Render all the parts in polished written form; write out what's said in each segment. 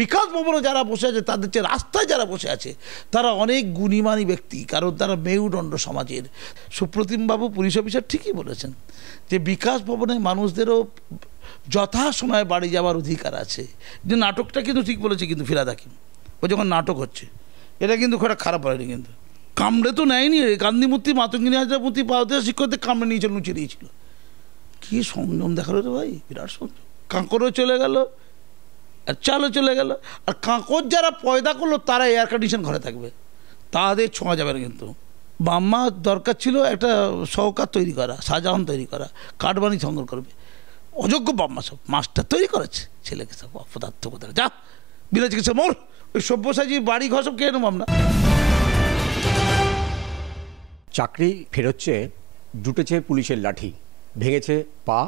বিকাশ ভবনে যারা বসে আছে, তাদের যে রাস্তায় যারা বসে আছে, তারা অনেক গুণীমানী ব্যক্তি, কারণ তারা মেরুদণ্ড সমাজের। সুপ্রতিমবাবু পুলিশ অফিসার ঠিকই বলেছেন যে বিকাশ ভবনে মানুষদেরও যথাসময়ে বাড়ি যাওয়ার অধিকার আছে। যে নাটকটা কিন্তু ঠিক বলেছে কিন্তু ফিরহাদ হাকিম, ও যখন নাটক হচ্ছে এটা কিন্তু খুব একটা খারাপ হয়নি, কিন্তু কামড়ে তো নেয়নি। গান্ধী মূর্তি, মাতঙ্গিনী হাজরা মূর্তি, ভারতীয় শিক্ষকদের কামড়ে নিয়েছিল, লুচে দিয়েছিল। কী সংযম দেখালো রে ভাই, বিরাট সংযম। কাঁকড়ও চলে গেল আর চালও চলে গেল। আর কাঁকড় যারা পয়দা করলো তারা এয়ার কন্ডিশন ঘরে থাকবে, তাদের ছোঁয়া যাবে না। কিন্তু বাম্মা দরকার ছিল একটা সহকার তৈরি করা, শাহজাহান তৈরি করা, কাঠবাণী সংগ্রহ করবে। অযোগ্য বাম্মা সব মাস্টার তৈরি করেছে ছেলেকে, সব অপদার্থ কোথায়। যা বিনা চিকিৎসা মোর, ওই সব্যসাচী বাড়ি ঘর সব কে নেব আমরা। চাকরি ফেরোচ্ছে, জুটেছে পুলিশের লাঠি, ভেঙেছে পা,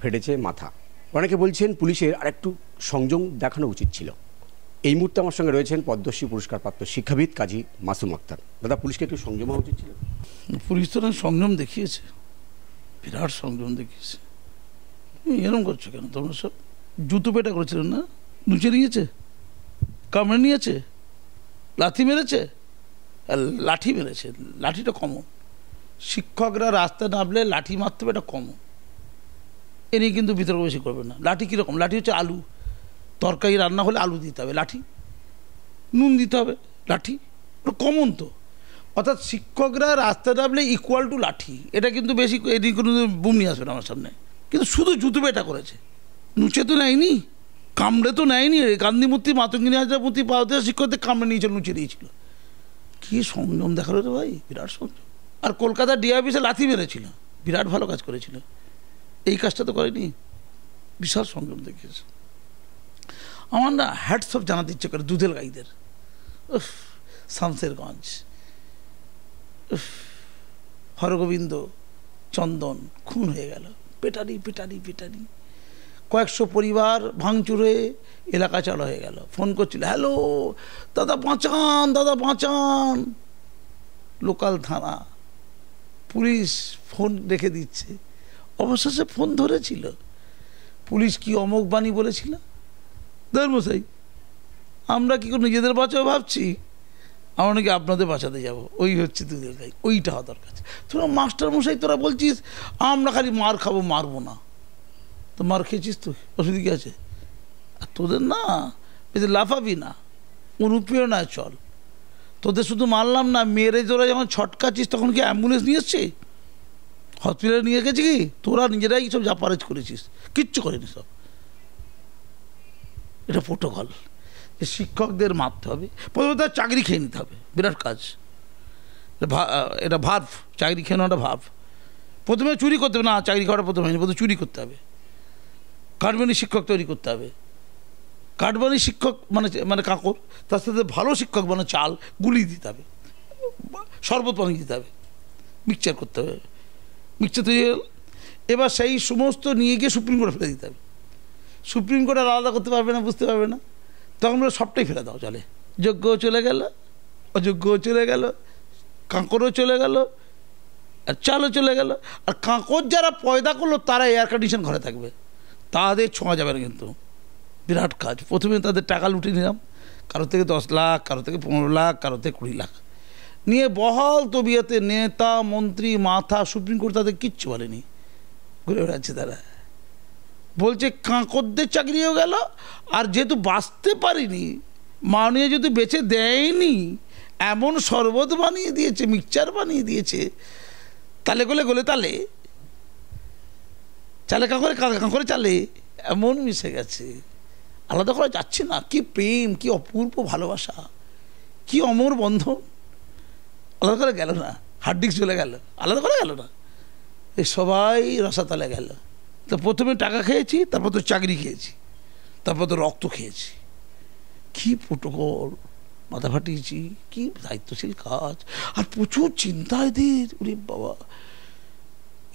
ফেটেছে মাথা। অনেকে বলছেন পুলিশের আরেকটু সংযম দেখানো উচিত ছিল। এই মুহূর্তে আমার সঙ্গে রয়েছেন পদ্মশ্রী পুরস্কারপ্রাপ্ত শিক্ষাবিদ কাজী মাসুম আক্তার। দাদা, পুলিশকে একটু সংযম হওয়া উচিত ছিল? পুলিশ তো সংযম দেখিয়েছে, বিরাট সংযম দেখিয়েছে। এরকম করছো কেন তোমরা? সব জুতো পেটা করেছিলেন না, নুচে নিয়েছে, কামড়ে নিয়েছে, লাথি মেরেছে, লাঠি মেরেছে। লাঠিটা কমন, শিক্ষকরা রাস্তায় নামলে লাঠি মারতে হবে, এটা কমন। এ নিয়ে কিন্তু বিতর্ক বেশি করবে না। লাঠি কীরকম? লাঠি হচ্ছে আলু, তরকারি রান্না হলে আলু দিতে হবে, লাঠি নুন দিতে হবে, লাঠি ওটা কমন তো। অর্থাৎ শিক্ষকরা রাস্তায় নামলে ইকুয়াল টু লাঠি, এটা কিন্তু বেশি এদিকে কোনো বুম নিয়ে আসবে না আমার সামনে। কিন্তু শুধু জুতো পেটা করেছে, নুচে তো নেয়নি, কামড়ে তো নেয়নি। গান্ধী মূর্তি, মাতঙ্গিনী হাজরা মূর্তি, ভারতীয় শিক্ষকদের কামড়ে নিয়েছিল, নুচে দিয়েছিল। কী সংযম দেখালো রে ভাই, বিরাট সংযম। আর কলকাতার ডিআইপিসে লাথি মেরেছিল, বিরাট ভালো কাজ করেছিল। এই কাজটা তো করেনি, বিশাল সংযম দেখিয়েছে। আমার না হ্যাটস অফ জানাতে ইচ্ছে করে দুধেল গাইদের। শামসেরগঞ্জ, হরগোবিন্দ, চন্দন খুন হয়ে গেল, পেটারি পেটারি পেটারি, কয়েকশো পরিবার ভাঙচুর হয়ে এলাকা চালা হয়ে গেল। ফোন করছিল, হ্যালো দাদা বাঁচান, দাদা বাঁচান। লোকাল থানা, পুলিশ ফোন রেখে দিচ্ছে। অবশেষে ফোন ধরেছিল। পুলিশ কি অমোঘ বাণী বলেছিল, ধর্মশাই আমরা কি করে নিজেদের বাঁচাও ভাবছি, আমরা নাকি আপনাদের বাঁচাতে যাব। ওই হচ্ছে দুধের গাই, ওইটা হওয়া দরকার। তোরা মাস্টার মশাই, তোরা বলছিস আমরা খালি মার খাবো, মারবো না। তো মার খেয়েছিস তো, অসুবিধা কী আছে? আর তোদের না বেশি লাফাবি না, অনুপ্রেরণায় চল। তোদের শুধু মারলাম না, মেরে তোরা যখন ছটকাচ্ছিস তখন কি অ্যাম্বুলেন্স নিয়ে এসছি, হসপিটালে নিয়ে গেছি কি? তোরা নিজেরাই সব জাপারেজ করেছিস, কিচ্ছু করেনি সব। এটা প্রোটোকল যে শিক্ষকদের মারতে হবে, প্রথমে তার চাকরি খেয়ে নিতে হবে, বিরাট কাজ। এটা ভাব, চাকরি খেয়ে নেওয়াটা ভাব। প্রথমে চুরি করতে হবে না, চাকরি খাওয়াটা প্রথমে প্রথমে চুরি করতে হবে। কাঠবাণী শিক্ষক তৈরি করতে হবে। কাঠবাণী শিক্ষক মানে কাঁকড়, তার সাথে ভালো শিক্ষক মানে চাল গুলি দিতে হবে, শরবত পানি দিতে হবে, মিক্সচার করতে হবে। মিক্সচার তৈরি হল, এবার সেই সমস্ত নিয়ে গিয়ে সুপ্রিম কোর্টে ফেলে দিতে হবে। সুপ্রিম কোর্ট আর আলাদা করতে পারবে না, বুঝতে পারবে না, তখন বলে সবটাই ফেলে দাও, চলে। যোগ্যও চলে গেল, অযোগ্যও চলে গেল, কাঁকড়ও চলে গেল, আর চালও চলে গেল। আর কাঁকড় যারা পয়দা করলো তারা এয়ার কন্ডিশন ঘরে থাকবে, তাদের ছোঁয়া যাবে না। কিন্তু বিরাট কাজ। প্রথমে তাদের টাকা লুটে নিলাম, কারো থেকে 10 লাখ, কারো থেকে 15 লাখ, কারো থেকে 20 লাখ নিয়ে বহাল তবিয়তে নেতা মন্ত্রী মাথা সুপ্রিম কোর্ট তাদের কিচ্ছু বলেনি, ঘুরে বেড়াচ্ছে তারা। বলছে কাঁকড়দের চাকরিও গেল, আর যেহেতু বাঁচতে পারিনি, মাননীয় যেহেতু বেঁচে দেয়নি, এমন শরবত বানিয়ে দিয়েছে, মিক্সচার বানিয়ে দিয়েছে, তালে গলে গলে তালে, চালে কাঁকড়ে কাঁকড়ে চালে এমন মিশে গেছে, আলাদা করা যাচ্ছে না। কি প্রেম, কি অপূর্ব ভালোবাসা, কি অমর বন্ধন, আলাদা করে গেল না। হার্ড ডিস্ক চলে গেল, আলাদা করে গেল না। এই সবাই রসাতলে গেল। তো প্রথমে টাকা খেয়েছি, তারপর তো চাকরি খেয়েছি, তারপর তো রক্ত খেয়েছি। কি প্রোটোকল, মাথা ফাটিয়েছি, কি দায়িত্বশীল কাজ, আর প্রচুর চিন্তা এদের। ওরে বাবা,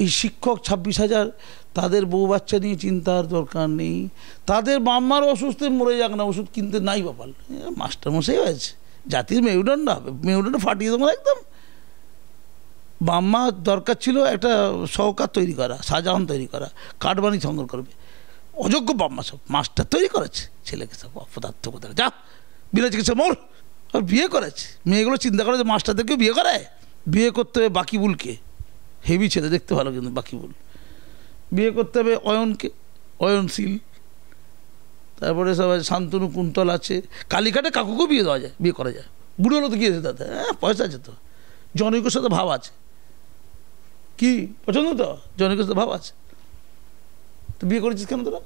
এই শিক্ষক 26,000, তাদের বউ বাচ্চা নিয়ে চিন্তার দরকার নেই। তাদের মাম্মার অসুস্থ, মরে যাক না, ওষুধ কিনতে নাই বাপাল। মাস্টারমশাই হয়েছে, জাতির মেরুদণ্ড হবে, মেরুদণ্ড ফাটিয়ে দেবো একদম। বাম্মা দরকার ছিল একটা সহকার তৈরি করা, শাহজাহান তৈরি করা, কাঠবাণী সংগ্রহ করবে। অযোগ্য বাম্মা সব মাস্টার তৈরি করেছে ছেলেকে, সব অপদার্থ কোথায়, যা বিনা চিকিৎসা মোর। আর বিয়ে করেছে, মেয়েগুলো চিন্তা করে যে মাস্টারদেরকেও বিয়ে করায়। বিয়ে করতে হবে বাকিবুলকে, হেভি ছেলে, দেখতে ভালো কিন্তু বাকিবুল। বিয়ে করতে হবে অয়নকে, অয়নশীল। তারপরে সব শান্তনু, কুন্তল আছে। কালীঘাটে কাকুকেও বিয়ে দেওয়া যায়, বিয়ে করা যায়। বুড়ো হলো তো কি আছে তাতে, হ্যাঁ পয়সা আছে তো। জনৈকের সাথে ভাব আছে, কি পছন্দ তো, জনৈকের সাথে ভাব আছে। তো বিয়ে করেছিস কেন তোরা?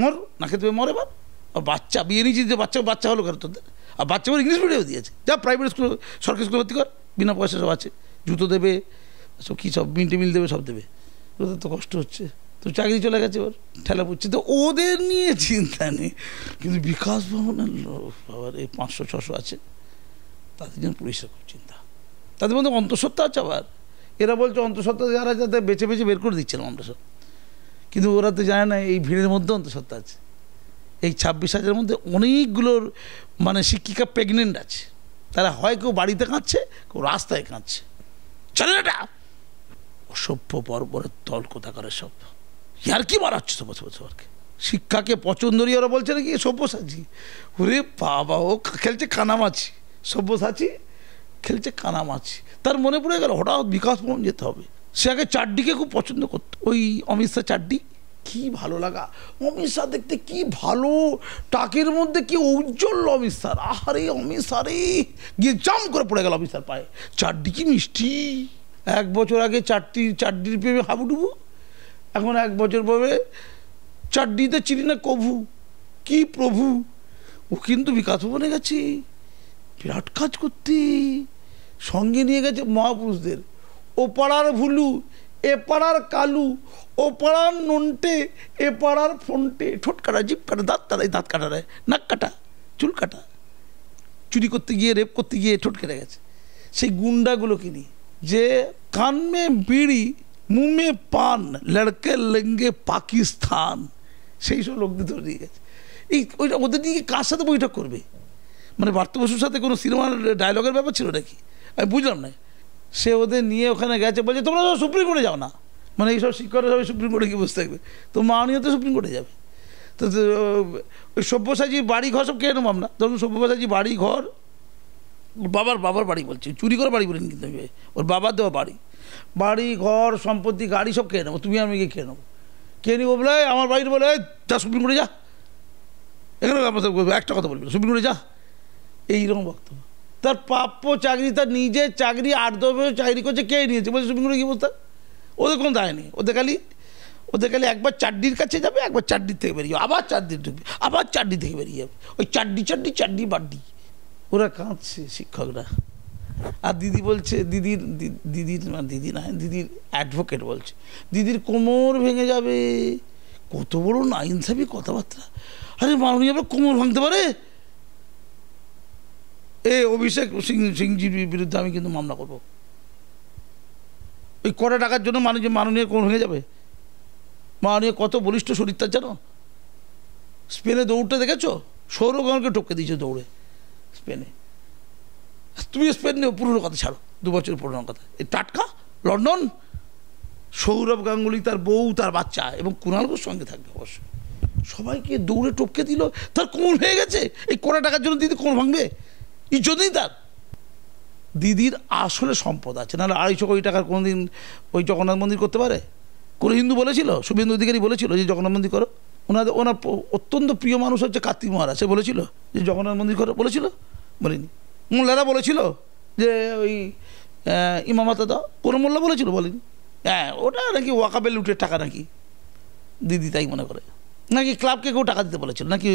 মর না খেতে মর এবার। আর বাচ্চা বিয়ে নিয়েছিস যে বাচ্চা হলো কেন তোদের? আর বাচ্চা ইংলিশ মিডিয়ামে দিয়েছে, যা প্রাইভেট স্কুল, সরকারি স্কুলে ভর্তি কর, বিনা পয়সা সব আছে, জুতো দেবে, সব কী সব মিড ডে মিল দেবে, সব দেবে। ওদের তো কষ্ট হচ্ছে, তো চাকরি চলে গেছে, ওর ঠেলা পড়ছে, তো ওদের নিয়ে চিন্তা নেই। কিন্তু বিকাশ ভবনের বাবার এই 500-600 আছে, তাদের জন্য পুলিশের খুব চিন্তা। তাদের মধ্যে অন্তঃসত্ত্বা আছে আবার। এরা বলছে অন্তঃসত্ত্বা যারা যাতে বেছে বেছে বের করে দিচ্ছিলাম আমরা সব, কিন্তু ওরা তো জানে না এই ভিড়ের মধ্যে অন্তঃসত্ত্বা আছে। এই 26,000-এর মধ্যে অনেকগুলোর মানে শিক্ষিকা প্রেগনেন্ট আছে। তারা হয় কেউ বাড়িতে কাঁদছে, কেউ রাস্তায় কাঁদছে। চলে এটা অসভ্য বর্বরের দল কোথাকার সব, ইয়ার কি মারাচ্ছে সব সবারকে। শিক্ষাকে পছন্দরই ওরা বলছে নাকি সব্যসাচী। ওরে বাবা, ও খেলছে কানামাছি, সব্যসাচী খেলছে কানামাছি। তার মনে পড়ে গেল হঠাৎ বিকাশ ভবন যেতে হবে। সে আগে চাড্ডিকে খুব পছন্দ করতো, ওই অমিত শাহ চাড্ডি, কি ভালো লাগা অমিত শাহ দেখতে, কি ভালো, টাকের মধ্যে কি উজ্জ্বল অমিত শাহ। আহারে অমিত শাহ রে, গিয়ে জাম করে পড়ে গেল অমিত শাহ পায়ে। চাড্ডি কি মিষ্টি। 1 বছর আগে চাড্ডির প্রেমে হাবুডুবু, এখন 1 বছর পরে চাড্ডিতে চিনি না কভু, কি প্রভু। ও কিন্তু বিকাশ ভবনে গেছে বিরাট কাজ করতে, সঙ্গে নিয়ে গেছে মহাপুরুষদের। ও পাড়ার ভুলু, এ পাড়ার কালু, ও পাড়ার নন্টে, এ পাড়ার ফন্টে, ঠোঁট কাটা, জিপ কাটা, দাঁত কাটা, দাঁত কাটা নেয়, নাক কাটা, চুল কাটা, চুরি করতে গিয়ে, রেপ করতে গিয়ে ঠোঁট কেটে গেছে। সেই গুন্ডাগুলোকে নিয়ে, যে কান মে বিড়ি মুঁহ মে পান লড়কে লেঙ্গে পাকিস্তান, সেই সব লোকদের ধরে নিয়ে গেছে। এই ওইটা ওদের নিয়ে কার সাথে বৈঠক করবে? মানে পার্থ বসুর সাথে কোনো সিনেমার ডায়লগের ব্যাপার ছিল নাকি? আমি বুঝলাম না। সে ওদের নিয়ে ওখানে গেছে, বলছে তোমরা সব সুপ্রিম কোর্টে যাও না। মানে এইসব শিক্ষকরা সবাই সুপ্রিম কোর্টে গিয়ে বসে থাকবে, তো মাননীয় তো সুপ্রিম কোর্টে যাবে। তো ওই সব্যসাচী বাড়ি ঘর সব কেন আমরা, ধরুন সব্যসাচী বাড়ি ঘর, বাবার বাড়ি বলছি, চুরি করে বাড়ি বলিনি কিন্তু, ওর বাবার দেওয়া বাড়ি ঘর সম্পত্তি গাড়ি সব খেয়ে নেবো, তুমি আমি গিয়ে খেয়ে নেবো। কে নিবো বলে আমার বাড়িতে বলে যা সুপ্রিম কোর্টে যা, এখানে একটা কথা বলবি সুপ্রিম কোর্টে যা, এইরকম বক্তব্য। তার প্রাপ্য চাকরি, তার নিজের চাকরি 8-10 বছর চাকরি করছে, কে নিয়েছে বলছে সুপ্রিম কোর্টে কি বলতে? ওদের কোনো দায় নেই, ওদের খালি একবার চাড্ডির কাছে যাবে, একবার চাড্ডির থেকে বেরিয়ে যাবে, আবার চাড্ডির ঢুকবে, আবার চাড্ডি থেকে বেরিয়ে যাবে, ওই চাড্ডি বাড্ডি। ওরা কাঁদছে শিক্ষকরা। আর দিদি বলছে, দিদির অ্যাডভোকেট বলছে দিদির কোমর ভেঙে যাবে। কত বড় নাইনসাফি কথাবার্তা। আরে মাননীয় কোমর ভাঙতে পারে? অভিষেক সিংজির বিরুদ্ধে আমি কিন্তু মামলা করবো। ওই কটা টাকার জন্য মাননীয় কোমর ভেঙে যাবে? মাননীয় কত বলিষ্ঠ শরীর তার জানো? স্পেনে দৌড়টা দেখেছো? সৌরভকে টপকে দিয়েছে দৌড়ে স্পেনে। তুমি স্পেন নিয়ে পুরোনো কথা ছাড়ো, 2 বছরের পুরোনো কথা। এই টাটকা লন্ডন, সৌরভ গাঙ্গুলি, তার বউ, তার বাচ্চা এবং কুণাল ঘোষ সঙ্গে থাকবে অবশ্য, সবাইকে দৌড়ে টপকে দিল, তার কোমর ভেঙে গেছে। এই কটা টাকার জন্য দিদি কোমর ভাঙবে? ইজ্জতই তার। দিদির আসলে সম্পদ আছে, নাহলে 250 কোটি টাকার কোনোদিন ওই জগন্নাথ মন্দির করতে পারে? কোনো হিন্দু বলেছিল? শুভেন্দু অধিকারী বলেছিল যে জগন্নাথ মন্দির করো? ওনার অত্যন্ত প্রিয় মানুষ হচ্ছে কার্তিক মহারাজ, সে বলেছিল যে জগন্নাথ মন্দির করো? বলেছিল? বলিনি। মোল্লারা বলেছিল যে ওই ইমামতা দাও? কোনো মোল্লা বলেছিল? বলেনি। হ্যাঁ, ওটা নাকি ওয়াকাবে লুটের টাকা নাকি দিদি তাই মনে করে, নাকি ক্লাবকে কেউ টাকা দিতে বলেছিল, নাকি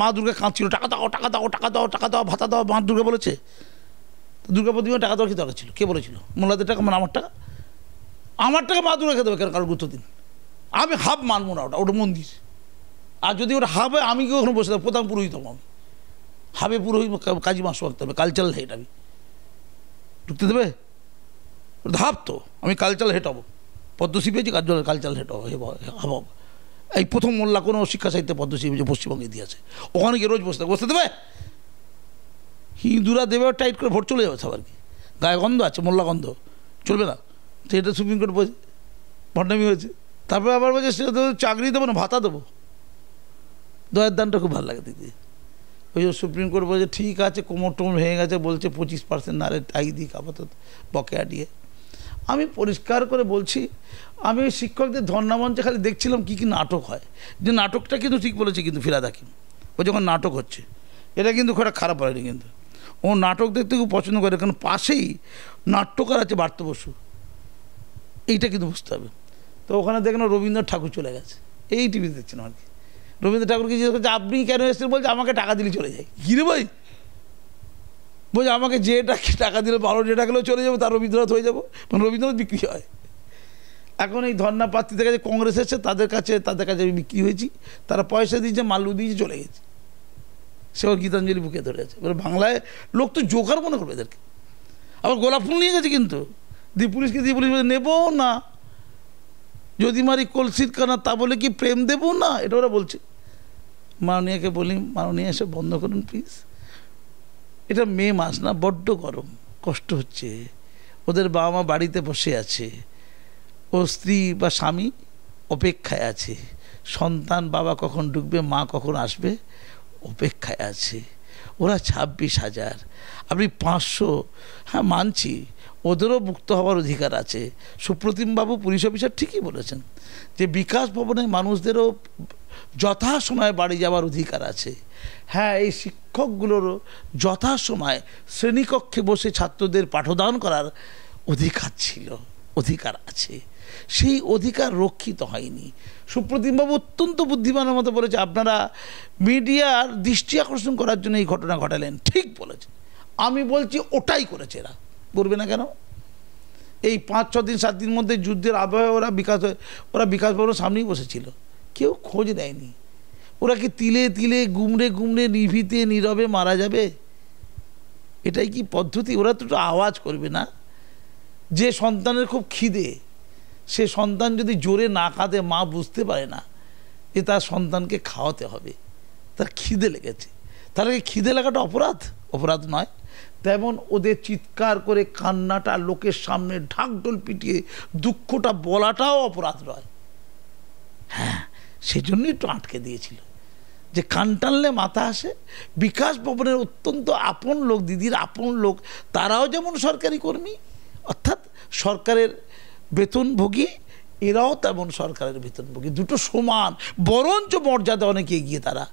মা দুর্গা কাঁদছিল টাকা দাও টাকা দাও টাকা দাও টাকা দাও, ভাতা দাও, মা দুর্গা বলেছে। দুর্গা প্রতিমা টাকা দেওয়ার কি দরকার ছিল? কে বলেছিল? মোল্লাদের টাকা মানে আমার টাকা মা দুর্গা খেতে হবে কেন? কারোর গুরুত্ব দিন। আমি হাব মানবো না, ওটা মন্দির। আর যদি ওটা হাব হয়, আমি কি ওখানে বসে থাকবো? প্রধান পুরোহিত হবো আমি, হাবে পুরোহিত কাজী মাস রাখতে হবে, কালচারাল হেড আমি, ঢুকতে দেবে? হাব তো আমি কালচারাল হেড হবো, পদ্মশ্রী পেয়েছি কালচারাল হেড হবো। এই প্রথম মোল্লা কোনো শিক্ষা সাহিত্যে পদ্মশ্রী পেয়েছে পশ্চিমবঙ্গে দিয়েছে, ওখানে গিয়ে রোজ বসতে দেবে? হিন্দুরা দেবে টাইট করে ভোট চলে যাবে সবার, কি গায়ে গন্ধ আছে, মোল্লা গন্ধ চলবে না। তো এটা সুপ্রিম কোর্ট বলছে ভণ্ডামি হয়েছে। তারপরে আবার বলছে সে তো চাকরি দেবো না, ভাতা দেবো। দয়ের দানটা খুব ভালো লাগে দিদি। ওই যে সুপ্রিম কোর্ট বলছে ঠিক আছে, কোমর টোমর ভেঙে গেছে, বলছে 25% নারে তাই দিক আপাতত বকেয়া দিয়ে। আমি পরিষ্কার করে বলছি, আমি ওই শিক্ষকদের ধর্ণামঞ্চে খালি দেখছিলাম কী কী নাটক হয়। যে নাটকটা কিন্তু ঠিক বলেছে কিন্তু ফিরহাদ হাকিম, ও যখন নাটক হচ্ছে, এটা কিন্তু খুব একটা খারাপ হয়নি কিন্তু। ও নাটক দেখতে খুব পছন্দ করে, কারণ পাশেই নাট্যকার আছে বার্ত বসু, এইটা কিন্তু বুঝতে হবে। তো ওখানে দেখলাম রবীন্দ্রনাথ ঠাকুর চলে গেছে, এই টিভি দেখছিলাম আর কি। রবীন্দ্রনাথ ঠাকুরকে জিজ্ঞেস করছে আপনি কেন এসেছেন, বলছে আমাকে টাকা দিলে চলে যায়। কী রে ভাই, বলছে আমাকে যে টাকা দিলে 12 যে টাকা চলে যাবো তার রবীন্দ্রনাথ হয়ে যাবো, মানে রবীন্দ্রনাথ বিক্রি হয়। এখন এই ধর্ণা প্রার্থীদের কাছে কংগ্রেস এসছে, তাদের কাছে আমি বিক্রি হয়েছি, তারা পয়সা দিয়েছে, মাল্লু দিয়েছে, চলে গেছে। সেও গীতাঞ্জলি বুকে ধরে আছে, বলে বাংলায় লোক তো জোকার মনে করবে এদেরকে। আবার গোলাপ ফুল নিয়ে গেছে কিন্তু, পুলিশ বলে নেবো না, যদি মারি কলসির কানা তা বলে কি প্রেম দেবো না, এটা ওরা বলছে। মাননীয়াকে বলি, মাননীয়া এসে বন্ধ করুন প্লিজ, এটা মে মাস না, বড্ড গরম, কষ্ট হচ্ছে। ওদের বাবা মা বাড়িতে বসে আছে, ও স্ত্রী বা স্বামী অপেক্ষায় আছে, সন্তান বাবা কখন ঢুকবে, মা কখন আসবে, অপেক্ষায় আছে। ওরা 26,000, আপনি 500, হ্যাঁ মানছি, ওদেরও মুক্ত হওয়ার অধিকার আছে। সুপ্রতিমবাবু পুলিশ অফিসার ঠিকই বলেছেন যে বিকাশ ভবনে মানুষদেরও যথাসময়ে বাড়ি যাওয়ার অধিকার আছে। হ্যাঁ, এই শিক্ষকগুলোরও যথাসময় শ্রেণীকক্ষে বসে ছাত্রদের পাঠদান করার অধিকার ছিল, অধিকার আছে, সেই অধিকার রক্ষিত হয়নি। সুপ্রতিমবাবু অত্যন্ত বুদ্ধিমানের মতো বলেছে, আপনারা মিডিয়ার দৃষ্টি আকর্ষণ করার জন্য এই ঘটনা ঘটালেন, ঠিক বলেছে। আমি বলছি ওটাই করেছে এরা, করবে না কেন? এই 5-6 দিন 7 দিন মধ্যে যুদ্ধের আবহে ওরা বিকাশ ভবনের সামনেই বসেছিল, কেউ খোঁজ নেয়নি। ওরা কি তিলে তিলে গুমড়ে নিভিতে নীরবে মারা যাবে? এটাই কি পদ্ধতি? ওরা তো একটু আওয়াজ করবে না? যে সন্তানের খুব খিদে, সে সন্তান যদি জোরে না কাঁদে, মা বুঝতে পারে না যে তার সন্তানকে খাওয়াতে হবে, তার খিদে লেগেছে, তার খিদে লাগাটা অপরাধ নয়। তেমন ওদের চিৎকার করে কান্নাটা লোকের সামনে ঢাকঢোল পিটিয়ে দুঃখটা বলাটাও অপরাধ নয়। হ্যাঁ, সেজন্যই একটু আটকে দিয়েছিল, যে কান টানলে মাথা আসে। বিকাশ ভবনের অত্যন্ত আপন লোক, দিদির আপন লোক, তারাও যেমন সরকারি কর্মী, অর্থাৎ সরকারের বেতনভোগী, এরাও তেমন সরকারের বেতনভোগী, দুটো সমান, বরঞ্চ মর্যাদা অনেক এগিয়ে তারা।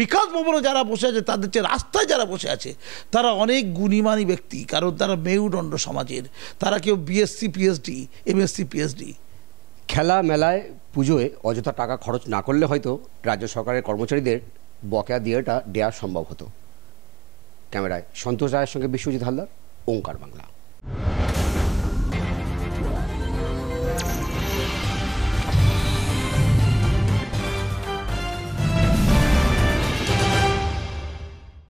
বিকাশ ভবনে যারা বসে আছে, তাদের চেয়ে রাস্তায় যারা বসে আছে, তারা অনেক গুণীমানী ব্যক্তি, কারণ তারা মেরুদণ্ড সমাজের, তারা কেউ বিএসসি পিএইচডি, এমএসসি পিএইচডি। খেলা মেলায় পুজোয় অযথা টাকা খরচ না করলে হয়তো রাজ্য সরকারের কর্মচারীদের বকেয়া দেওয়া সম্ভব হতো। ক্যামেরায় সন্তোষ রায়ের সঙ্গে বিশ্বজিৎ হালদার, ওঙ্কার বাংলা।